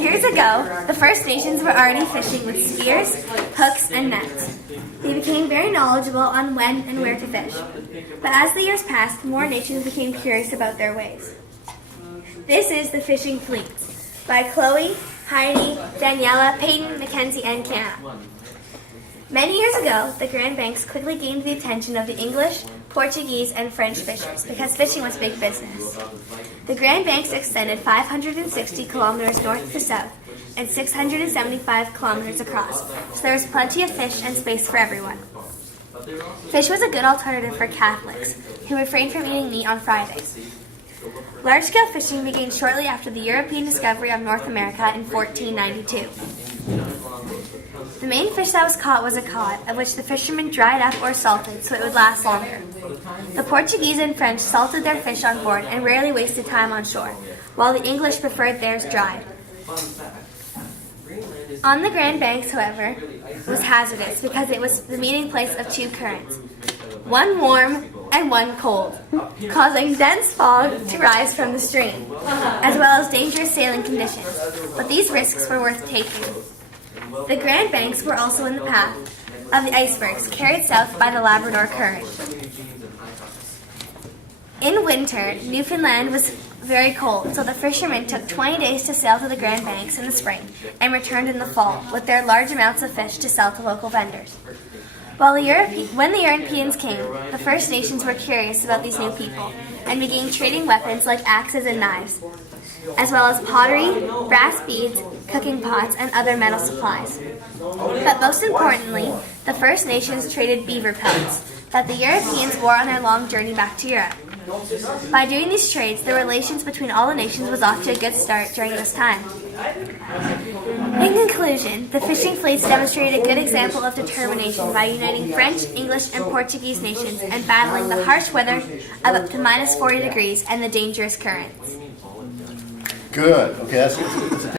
Years ago, the First Nations were already fishing with spears, hooks, and nets. They became very knowledgeable on when and where to fish. But as the years passed, more nations became curious about their ways. This is The Fishing Fleet by Chloe, Heidi, Daniela, Peyton, Mackenzie, and Kiana. Many years ago, the Grand Banks quickly gained the attention of the English, Portuguese, and French fishers because fishing was big business. The Grand Banks extended 560 kilometers north to south and 675 kilometers across, so there was plenty of fish and space for everyone. Fish was a good alternative for Catholics, who refrained from eating meat on Fridays. Large-scale fishing began shortly after the European discovery of North America in 1492. The main fish that was caught was a cod, of which the fishermen dried up or salted so it would last longer. The Portuguese and French salted their fish on board and rarely wasted time on shore, while the English preferred theirs dried. On the Grand Banks, however, was hazardous because it was the meeting place of two currents, one warm and one cold, causing dense fog to rise from the stream, as well as dangerous sailing conditions, but these risks were worth taking. The Grand Banks were also in the path of the icebergs carried south by the Labrador Current. In winter, Newfoundland was very cold, so the fishermen took 20 days to sail to the Grand Banks in the spring and returned in the fall with their large amounts of fish to sell to local vendors. When the Europeans came, the First Nations were curious about these new people and began trading weapons like axes and knives, as well as pottery, brass beads, cooking pots, and other metal supplies. But most importantly, the First Nations traded beaver pelts that the Europeans wore on their long journey back to Europe. By doing these trades, the relations between all the nations was off to a good start during this time. In conclusion, the fishing fleets demonstrated a good example of determination by uniting French, English, and Portuguese nations and battling the harsh weather of up to minus 40 degrees and the dangerous currents. Good. Okay, that's